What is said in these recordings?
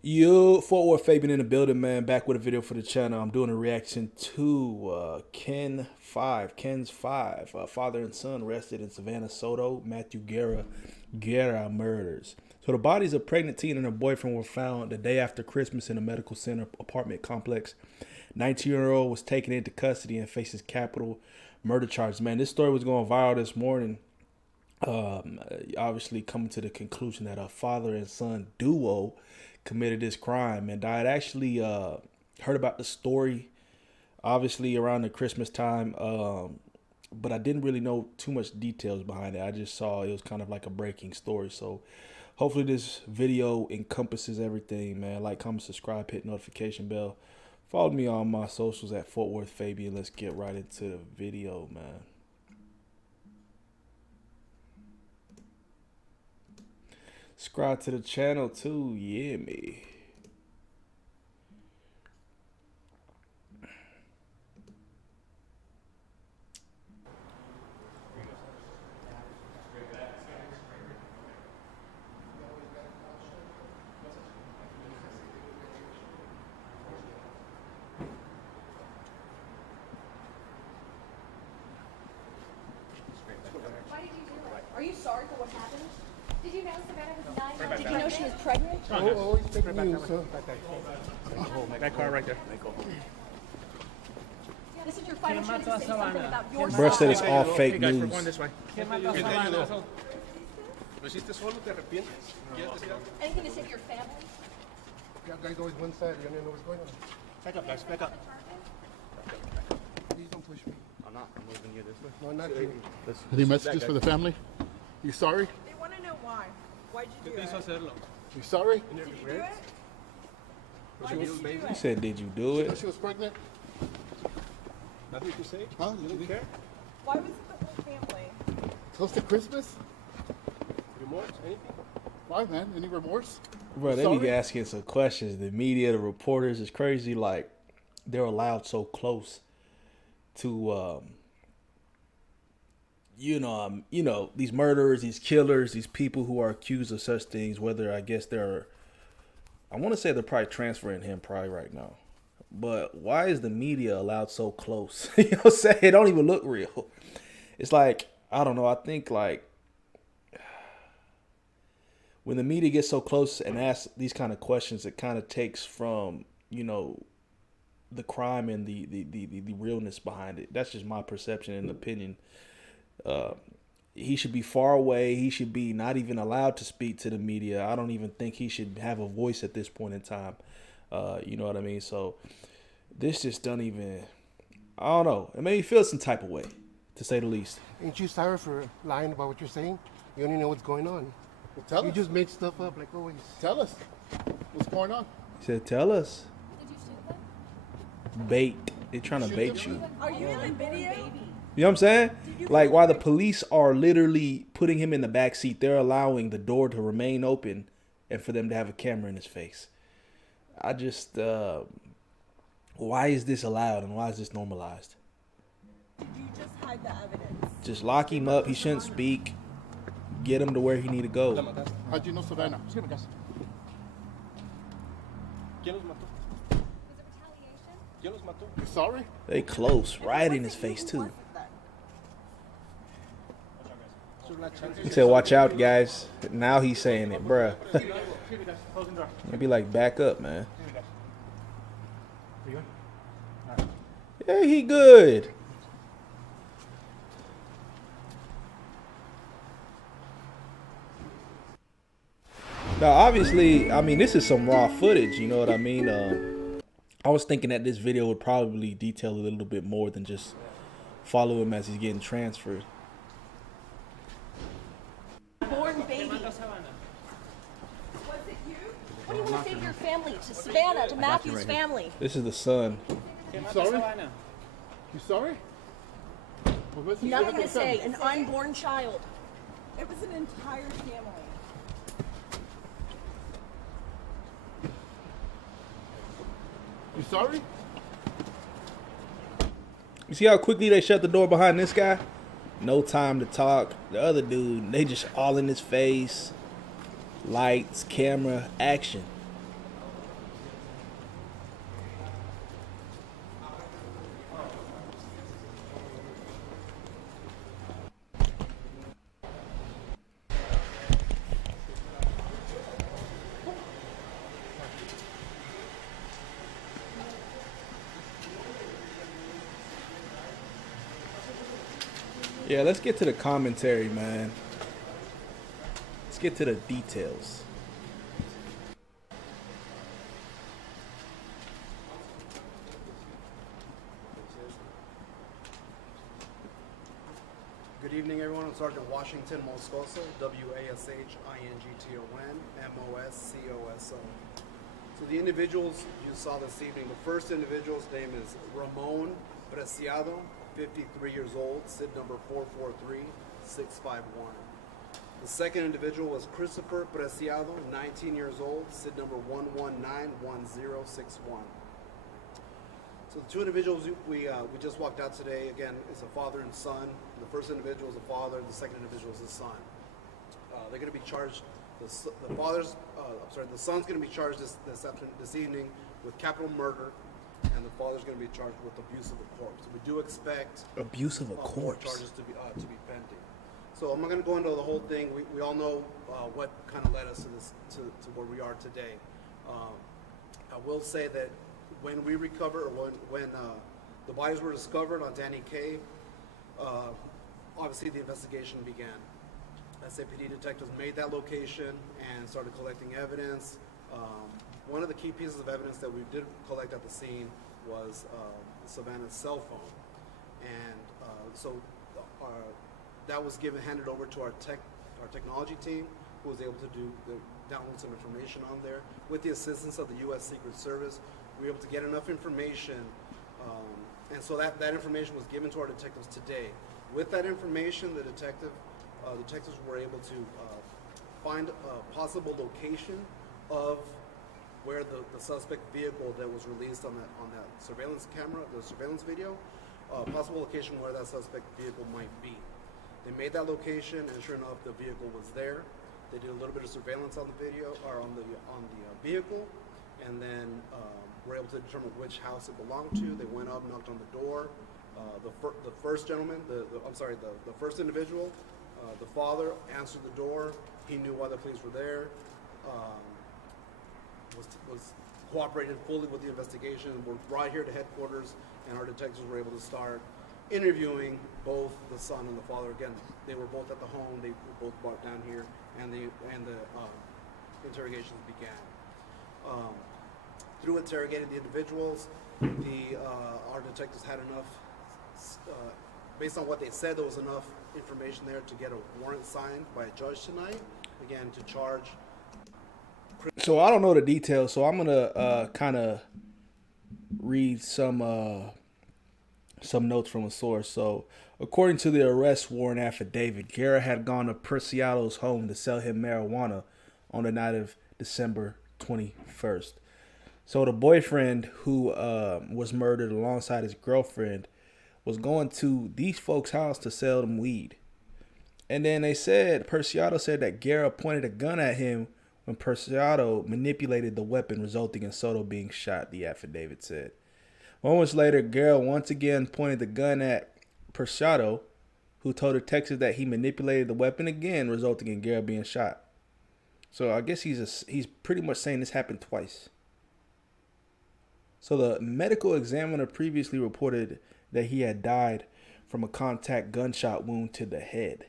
Yo, Fort Worth Fabian in the building, man. Back with a video for the channel. I'm doing a reaction to Ken's Five, father and son arrested in Savanah Soto Matthew Guerra murders. So the bodies of pregnant teen and her boyfriend were found the day after Christmas in a medical center apartment complex. 19-year-old was taken into custody and faces capital murder charges. Man, this story was going viral this morning. Obviously coming to the conclusion that a father and son duo committed this crime. And I had actually heard about the story obviously around the Christmas time, but I didn't really know too much details behind it. I just saw it was kind of like a breaking story. So hopefully this video encompasses everything, man. Like, comment, subscribe, hit notification bell. Follow me on my socials at Fort Worth Fabian. Let's get right into the video, man. Subscribe to the channel too, yeah me. Why did you do it? Are you sorry for what happened? Did you know Savannah was 9 months? Did you know she was pregnant? Always fake news, huh? That car right there. This is your final chance to say something about your Bruh said it's son. all fake Hey guys, we're news. going this way. ¿Lo hiciste solo? ¿Te arrepientes? ¿Quieres decir algo? Anything to say to your family? Yeah, guys always one side. You don't know what's going on. Back up, guys. Back up. Please don't push me. I'm not. I'm moving you this way. No, not you. Any messages for the family? You sorry? They want to know why. Why'd you do it? You sorry? Did you do it? Why did you do He it? said, did you do it? She was pregnant? Nothing to say? Huh? You didn't care? Why was it the whole family? Close to Christmas? Remorse? Anything? Why, man? Any remorse? Bro, they Sorry? be asking some questions. The media, the reporters, is crazy. Like, they're allowed so close to, these murderers, these killers, these people who are accused of such things. Whether I guess I want to say they're probably transferring him probably right now. But why is the media allowed so close? You know what I'm saying? It don't even look real. It's like, I don't know. I think like when the media gets so close and asks these kind of questions, it kind of takes from, the crime and the realness behind it. That's just my perception and opinion. He should be far away. He should be not even allowed to speak to the media. I don't even think he should have a voice at this point in time. You know what I mean? So this just don't even, I don't know. It made me feel some type of way, to say the least. Ain't you sorry for lying about what you're saying? You don't even know what's going on. Well, tell You us. just make stuff up like always. Tell us. What's going on? He said, tell us. Did you shoot them? Bait. They're trying to Shoot bait them? you. Are you in the video? You know what I'm saying? Like, while the police are literally putting him in the back seat, they're allowing the door to remain open and for them to have a camera in his face. I just, why is this allowed and why is this normalized? You just hide the evidence. Just lock him up. He shouldn't speak. Get him to where he need to go. How'd you know Savannah? ¿Quién los mató? Was it retaliation? ¿Quién los mató? You sorry? They close, right in his face too. He said, "Watch out, guys." Now he's saying it, bruh. Maybe like back up, man. Yeah, he good. Now, obviously, I mean, this is some raw footage. You know what I mean? I was thinking that this video would probably detail a little bit more than just follow him as he's getting transferred. Born baby. Was it you? What do you want to say to your family, to Savannah, to Matthew's family? This is the son. You sorry? You sorry? What message you have Nothing for to the say. family? An unborn child. It was an entire family. You sorry? You see how quickly they shut the door behind this guy? No time to talk. The other dude, they just all in his face. Lights, camera, action. Yeah, let's get to the commentary, man. Let's get to the details. Good evening, everyone. I'm Sergeant Washington Moscoso, W-A-S-H-I-N-G-T-O-N, M-O-S-C-O-S-O. So the individuals you saw this evening, the first individual's name is Ramon Preciado, 53 years old, SID number 443651. The second individual was Christopher Preciado, 19 years old, SID number 1191061. So the two individuals we just walked out today, again, is a father and son. The first individual is a father, the second individual is a son. They're going to be charged, the son's going to be charged this evening with capital murder, and the father's going to be charged with abuse of a corpse. So we do expect Abuse of a corpse. charges to be pending. So I'm not going to go into the whole thing. We all know what kind of led us to this to where we are today. I will say that when we recover, or when the bodies were discovered on Danny Cave, obviously the investigation began. SAPD detectives made that location and started collecting evidence. One of the key pieces of evidence that we did collect at the scene was Savanah's cell phone, and that was handed over to our technology team, who was able to download some information on there. With the assistance of the U.S. Secret Service, we were able to get enough information, and so that information was given to our detectives today. With that information, the detectives were able to find a possible location of where the suspect vehicle that was released on that surveillance camera, the surveillance video, possible location where that suspect vehicle might be. They made that location, and sure enough, the vehicle was there. They did a little bit of surveillance on the video, or on the vehicle, and then were able to determine which house it belonged to. They went up, knocked on the door. The first gentleman, the first individual, the father answered the door. He knew why the police were there. Was cooperated fully with the investigation. We're right here to headquarters, and our detectives were able to start interviewing both the son and the father. Again, they were both at the home. They were both brought down here, and the interrogations began. Through interrogating the individuals, our detectives had enough, based on what they said, there was enough information there to get a warrant signed by a judge tonight, again, to charge. So I don't know the details, so I'm gonna kind of read some notes from a source. So, according to the arrest warrant affidavit, Guerra had gone to Preciado's home to sell him marijuana on the night of December 21st. So the boyfriend who was murdered alongside his girlfriend was going to these folks' house to sell them weed. And then Preciado said that Guerra pointed a gun at him when Preciado manipulated the weapon, resulting in Soto being shot, the affidavit said. Moments later, Guerra once again pointed the gun at Preciado, who told detectives that he manipulated the weapon again, resulting in Guerra being shot. So I guess he's pretty much saying this happened twice. So the medical examiner previously reported that he had died from a contact gunshot wound to the head.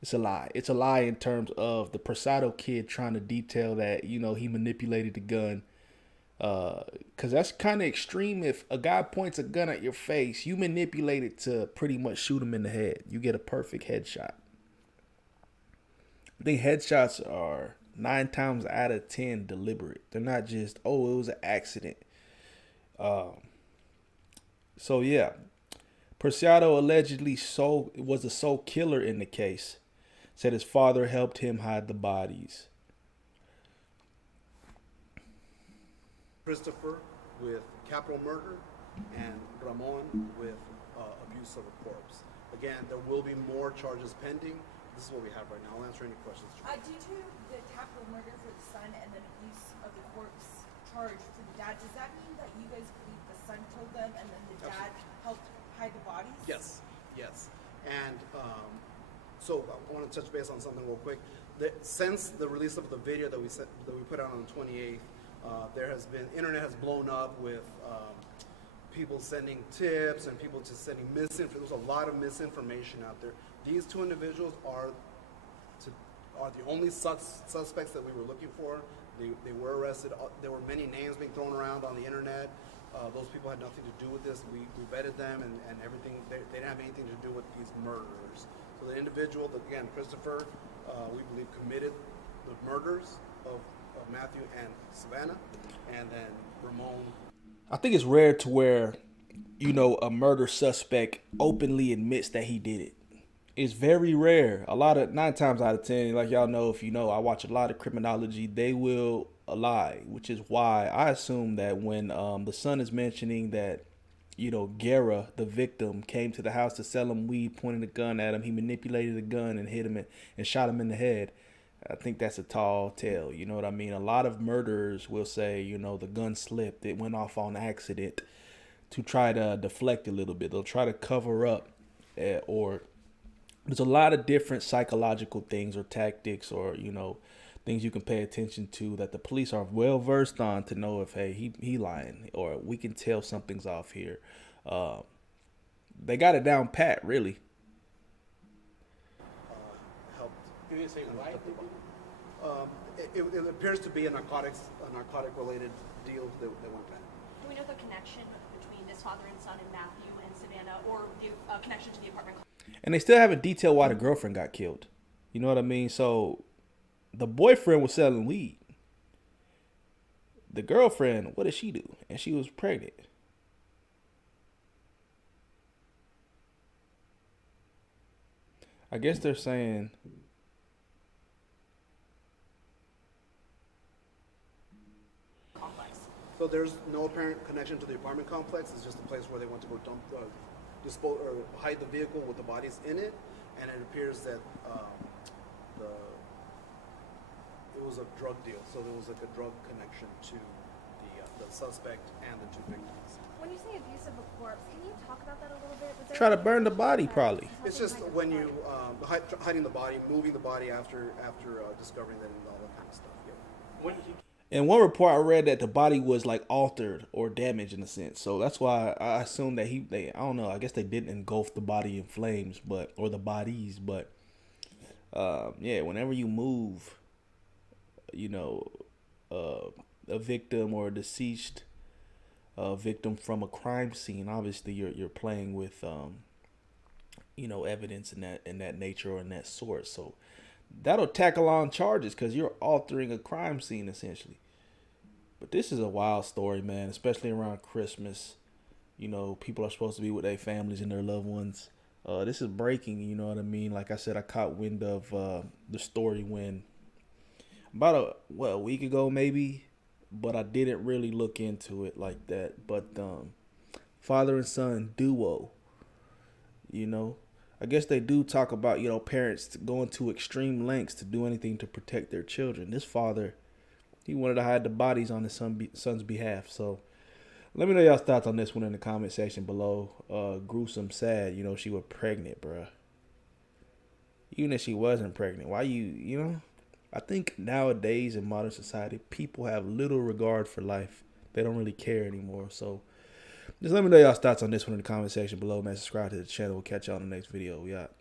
It's a lie. It's a lie in terms of the Preciado kid trying to detail that, he manipulated the gun. Because that's kind of extreme. If a guy points a gun at your face, you manipulate it to pretty much shoot him in the head. You get a perfect headshot. I think headshots are 9 times out of 10 deliberate. They're not just, it was an accident. So yeah, Preciado allegedly was the sole killer in the case. Said his father helped him hide the bodies. Christopher with capital murder and Ramon with abuse of a corpse. Again, there will be more charges pending. This is what we have right now. I'll answer any questions. Due to the capital murder for the son and then abuse of the corpse charge for the dad, does that mean that you guys believe the son killed them and then the dad helped hide the bodies? Yes. And so I want to touch base on something real quick. Since the release of the video that we put out on the 28th, internet has blown up with people sending tips and people just sending misinformation. There's a lot of misinformation out there. These two individuals are the only suspects that we were looking for. They were arrested. There were many names being thrown around on the internet. Those people had nothing to do with this. We vetted them and everything. They didn't have anything to do with these murderers. So the individual, again, Christopher, we believe committed the murders of Matthew and Savanah, and then Ramon. I think it's rare to where, you know, a murder suspect openly admits that he did it. It's very rare. 9 times out of 10, like y'all know, if you know, I watch a lot of criminology, they will lie, which is why I assume that when the son is mentioning that, you know, Guerra, the victim, came to the house to sell him weed, pointed a gun at him, he manipulated the gun and hit him and shot him in the head. I think that's a tall tale. You know what I mean? A lot of murderers will say, you know, the gun slipped, it went off on accident, to try to deflect a little bit. They'll try to cover up, or there's a lot of different psychological things or tactics, or, you know, things you can pay attention to that the police are well versed on to know if, hey, he lying, or we can tell something's off here. They got it down pat, really. Helped. You didn't say why? It appears to be a narcotic related deal that went bad. Do we know the connection between this father and son and Matthew and Savanah, or the connection to the apartment? And they still haven't detailed why the girlfriend got killed. You know what I mean? So the boyfriend was selling weed. The girlfriend, what did she do? And she was pregnant. I guess they're saying Complex. So there's no apparent connection to the apartment complex. It's just a place where they went to go dump, dispose, or hide the vehicle with the bodies in it. And it appears that it was a drug deal. So there was like a drug connection to the suspect and the two victims. When you say abuse of a corpse, can you talk about that a little bit? Was there try to any- burn the body, probably. It's just when you hiding the body, moving the body after discovering that and all that kind of stuff. Yeah. In one report, I read that the body was like altered or damaged in a sense. So that's why I assume that I don't know. I guess they didn't engulf the body in flames, or the bodies. But yeah, whenever you move, you know, a victim or a deceased victim from a crime scene, obviously you're playing with you know, evidence in that nature or in that source. So that'll tackle on charges because you're altering a crime scene essentially. But this is a wild story, man, especially around Christmas. You know, people are supposed to be with their families and their loved ones. This is breaking, you know what I mean? Like I said, I caught wind of the story when about a week ago maybe, but I didn't really look into it like that. But father and son duo, you know, I guess they do talk about, you know, parents going to extreme lengths to do anything to protect their children. This father, he wanted to hide the bodies on his son's behalf. So let me know y'all's thoughts on this one in the comment section below. Gruesome, sad. You know, she was pregnant, bruh. Even if she wasn't pregnant, why you know? I think nowadays in modern society, people have little regard for life. They don't really care anymore. So just let me know y'all's thoughts on this one in the comment section below, man. Subscribe to the channel. We'll catch y'all in the next video. We out.